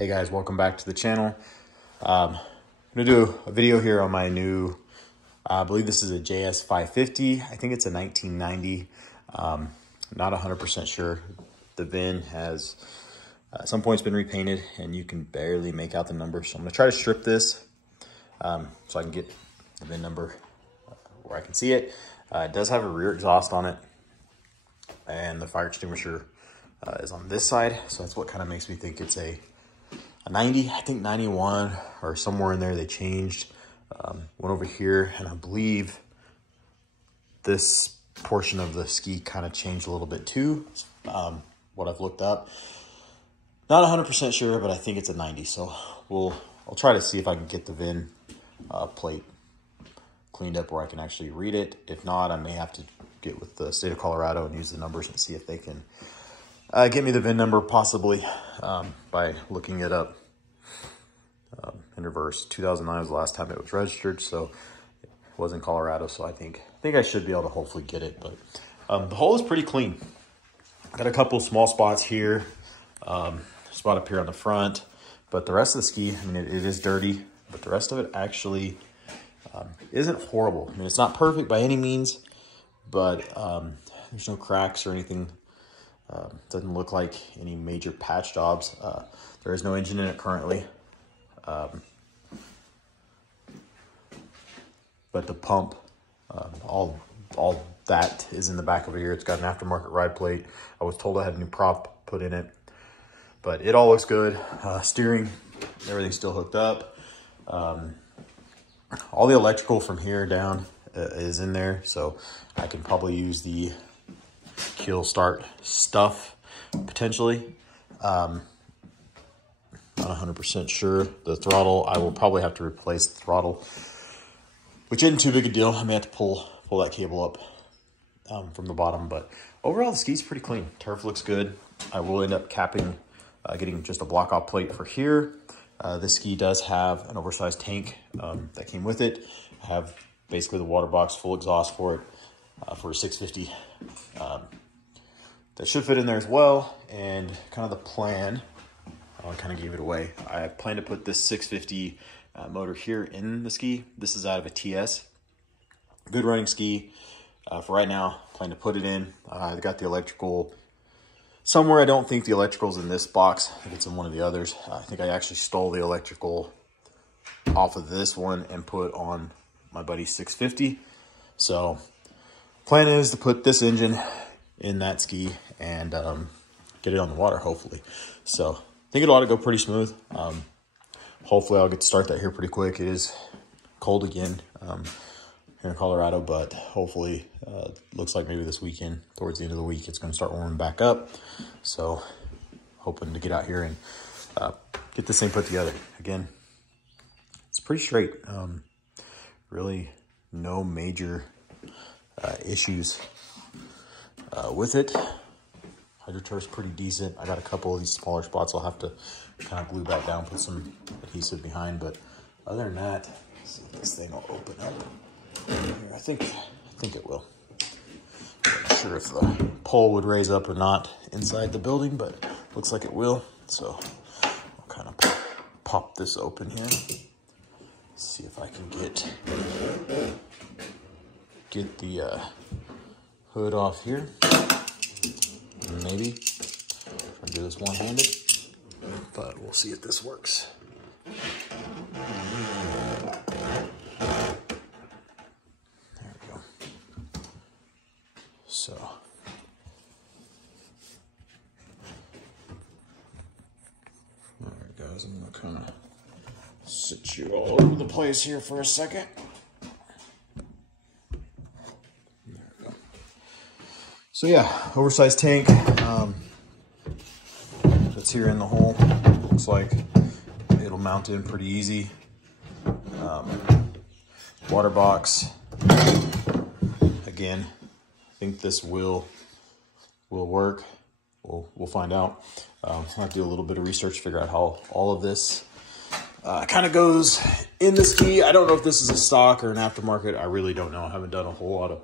Hey guys, welcome back to the channel. I'm gonna do a video here on my new, I believe this is a JS550. I think it's a 1990. Not 100% sure. The VIN has at some points been repainted and you can barely make out the number. So I'm gonna try to strip this so I can get the VIN number where I can see it. It does have a rear exhaust on it and the fire extinguisher is on this side. So that's what kind of makes me think it's a 90, I think 91 or somewhere in there. They changed, went over here, and I believe this portion of the ski kind of changed a little bit too. What I've looked up, not 100% sure, but I think it's a 90. So I'll try to see if I can get the VIN plate cleaned up where I can actually read it. If not, I may have to get with the state of Colorado and use the numbers and see if they can get me the VIN number, possibly by looking it up in reverse. 2009 was the last time it was registered, so it was in Colorado. So I think I should be able to hopefully get it. But the hull is pretty clean. Got a couple small spots here, spot up here on the front, but the rest of the ski, I mean, it is dirty, but the rest of it actually isn't horrible. I mean, it's not perfect by any means, but there's no cracks or anything. Doesn't look like any major patch jobs. There is no engine in it currently. But the pump, all that is in the back of it here. It's got an aftermarket ride plate. I was told I had a new prop put in it, but it all looks good. Steering, everything's still hooked up. All the electrical from here down is in there, so I can probably use the kill start stuff potentially. Not 100% sure. The throttle, I will probably have to replace the throttle, which isn't too big a deal. I may have to pull that cable up from the bottom, but overall the ski's pretty clean. Turf looks good. I will end up capping, getting just a block off plate for here. This ski does have an oversized tank that came with it. I have basically the water box, full exhaust for it, for a 650. That should fit in there as well. And kind of the plan, I kind of gave it away. I plan to put this 650 motor here in the ski. This is out of a TS. Good running ski. For right now, plan to put it in. I got the electrical somewhere. I don't think the electrical's in this box. I think it's in one of the others. I think I actually stole the electrical off of this one and put on my buddy's 650. So plan is to put this engine in that ski and get it on the water, hopefully. So I think it ought to go pretty smooth. Hopefully I'll get to start that here pretty quick. It is cold again here in Colorado, but hopefully looks like maybe this weekend, towards the end of the week, it's going to start warming back up. So hoping to get out here and get this thing put together. Again, it's pretty straight. Really no major issues with it. Hydroturf's pretty decent. I got a couple of these smaller spots I'll have to kind of glue back down, put some adhesive behind, but other than that, let's see if this thing will open up. Here, I think it will. I'm not sure if the pole would raise up or not inside the building, but looks like it will. So I'll kind of pop this open here. See if I can get the hood off here. Maybe try to do this one-handed, but we'll see if this works. There we go. So all right, guys, I'm gonna kind of sit you all over the place here for a second. So yeah, oversized tank that's here in the hole. Looks like it'll mount in pretty easy. Water box. Again, I think this will work. We'll find out. I'll have to do a little bit of research, figure out how all of this kind of goes in the ski. I don't know if this is a stock or an aftermarket. I really don't know. I haven't done a whole lot of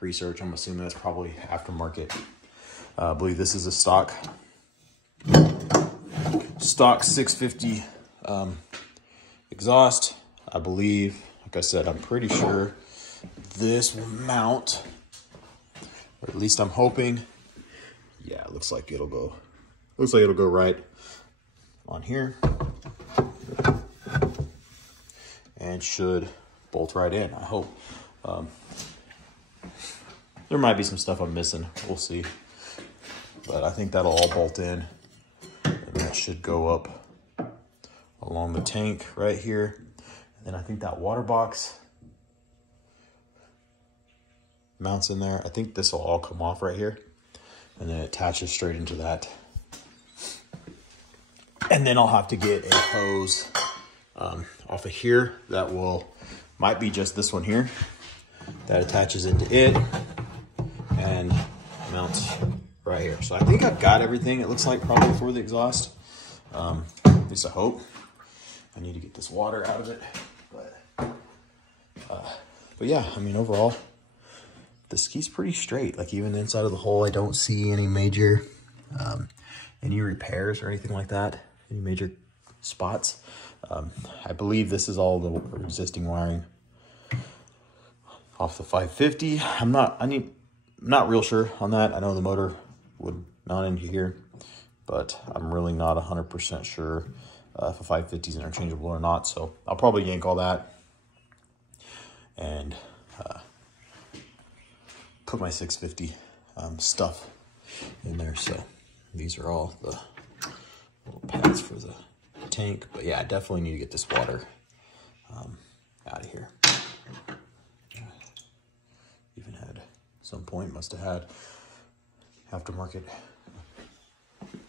research. I'm assuming that's probably aftermarket. I believe this is a stock. stock 650 exhaust. I believe, like I said, I'm pretty sure this will mount, or at least I'm hoping. Yeah, it looks like it'll go. Looks like it'll go right on here, and should bolt right in. I hope. There might be some stuff I'm missing. We'll see. But I think that'll all bolt in, and that should go up along the tank right here. And then I think that water box mounts in there. I think this will all come off right here, and then it attaches straight into that. And then I'll have to get a hose off of here that might be just this one here, that attaches into it and mounts right here. So I think I've got everything, it looks like, probably for the exhaust. At least I hope. I need to get this water out of it. But yeah, I mean, overall, the ski's pretty straight. Like, even inside of the hole, I don't see any major, any repairs or anything like that, any major spots. I believe this is all the existing wiring off the 550. I'm not real sure on that. I know the motor would mount into here, but I'm really not 100% sure if a 550 is interchangeable or not. So I'll probably yank all that and put my 650 stuff in there. So these are all the little pads for the tank. But yeah, I definitely need to get this water out of here. Even had some point, must have had aftermarket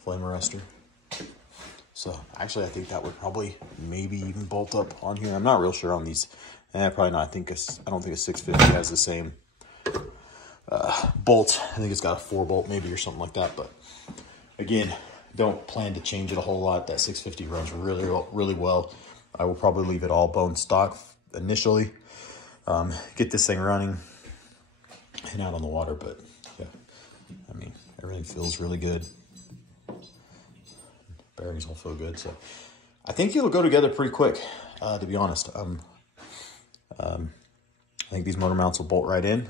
flame arrestor. So actually, I think that would probably maybe even bolt up on here. I'm not real sure on these. Probably not. I don't think a 650 has the same bolt. I think it's got a 4-bolt maybe or something like that. But again, don't plan to change it a whole lot. That 650 runs really well. I will probably leave it all bone stock initially. Get this thing running and out on the water. But yeah, I mean, everything feels really good. Bearings will feel good. So I think it'll go together pretty quick, to be honest. I think these motor mounts will bolt right in,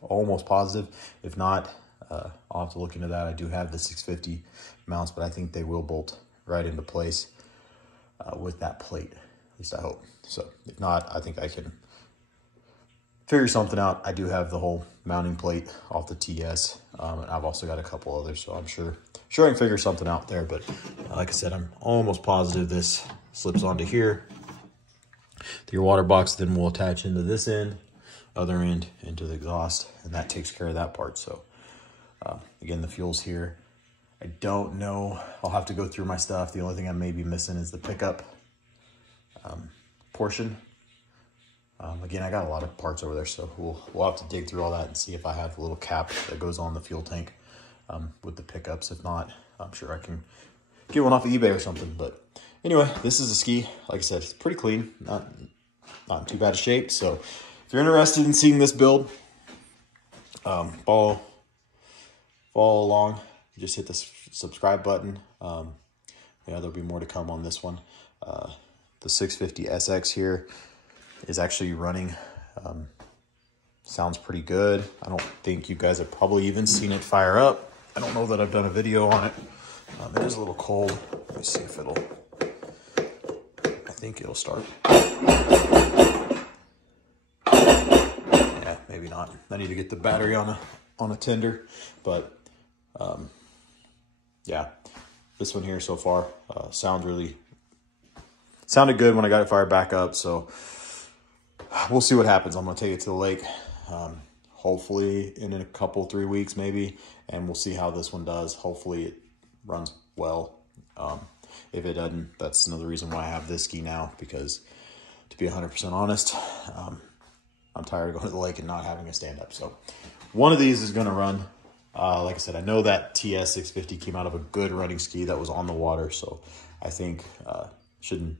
almost positive. If not, I'll have to look into that. I do have the 650 mounts, but I think they will bolt right into place with that plate. At least I hope. So if not, I think I can figure something out. I do have the whole mounting plate off the TS, and I've also got a couple others, so I'm sure I can figure something out there. But like I said, I'm almost positive this slips onto here. Your water box then will attach into this end, other end into the exhaust, and that takes care of that part. So again, the fuel's here. I don't know. I'll have to go through my stuff. The only thing I may be missing is the pickup portion. Again, I got a lot of parts over there, so we'll have to dig through all that and see if I have a little cap that goes on the fuel tank with the pickups. If not, I'm sure I can get one off of eBay or something. But anyway, this is a ski. Like I said, it's pretty clean, not in too bad a shape. So if you're interested in seeing this build, follow along. Just hit the subscribe button. Yeah, there'll be more to come on this one. The 650 SX here is actually running. Sounds pretty good. I don't think you guys have probably even seen it fire up. I don't know that I've done a video on it. It is a little cold. Let me see if it'll, I think it'll start. Yeah, maybe not. I need to get the battery on a tender, but yeah, this one here so far sounded good when I got it fired back up. So we'll see what happens. I'm gonna take it to the lake, hopefully in a couple, 3 weeks maybe, and we'll see how this one does. Hopefully it runs well. If it doesn't, that's another reason why I have this ski now, because to be 100% honest, I'm tired of going to the lake and not having a stand-up. So one of these is gonna run. Like I said, I know that TS 650 came out of a good running ski that was on the water, so I think shouldn't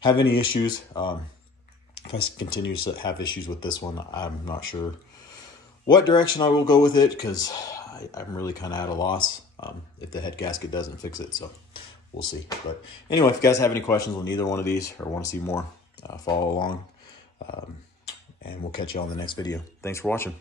have any issues. If I continue to have issues with this one, I'm not sure what direction I will go with it, because I'm really kind of at a loss if the head gasket doesn't fix it. So we'll see. But anyway, if you guys have any questions on either one of these or want to see more, follow along. And we'll catch you on the next video. Thanks for watching.